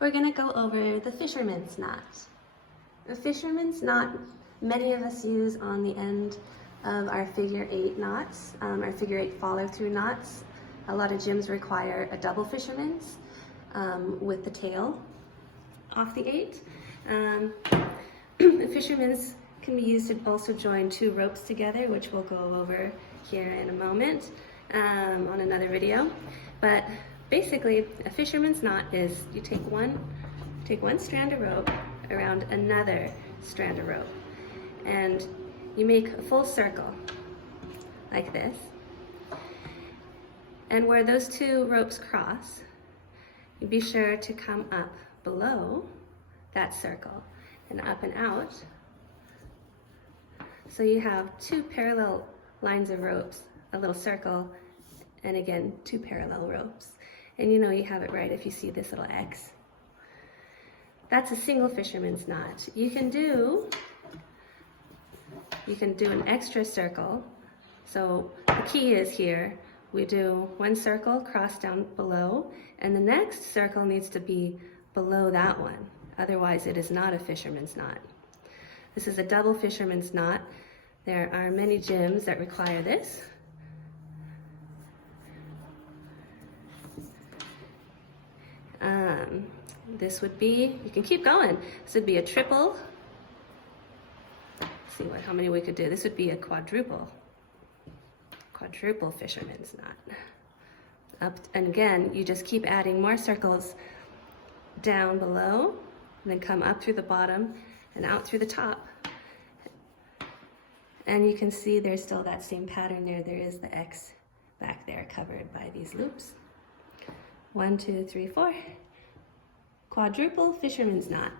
we're going to go over the fisherman's knot. The fisherman's knot, many of us use on the end of our figure 8 knots, our figure 8 follow through knots. A lot of gyms require a double fisherman's with the tail off the 8. The fisherman's can be used to also join 2 ropes together, which we'll go over here in a moment on another video. But basically, a fisherman's knot is you take one strand of rope around another strand of rope, and you make a full circle like this. And where those 2 ropes cross, you be sure to come up below that circle and up and out. So you have 2 parallel lines of ropes, a little circle, and again, 2 parallel ropes. And you know you have it right if you see this little X. That's a single fisherman's knot. You can do an extra circle. So the key is here, we do 1 circle, cross down below, and the next circle needs to be below that one. Otherwise, it is not a fisherman's knot. This is a double fisherman's knot. There are many gyms that require this. This would be, you can keep going. This would be a triple. Let's see how many we could do. This would be a quadruple fisherman's knot. Up, and again, you just keep adding more circles down below, and then come up through the bottom and out through the top. And you can see there's still that same pattern there. There is the X back there covered by these loops. 1, 2, 3, 4. Quadruple fisherman's knot.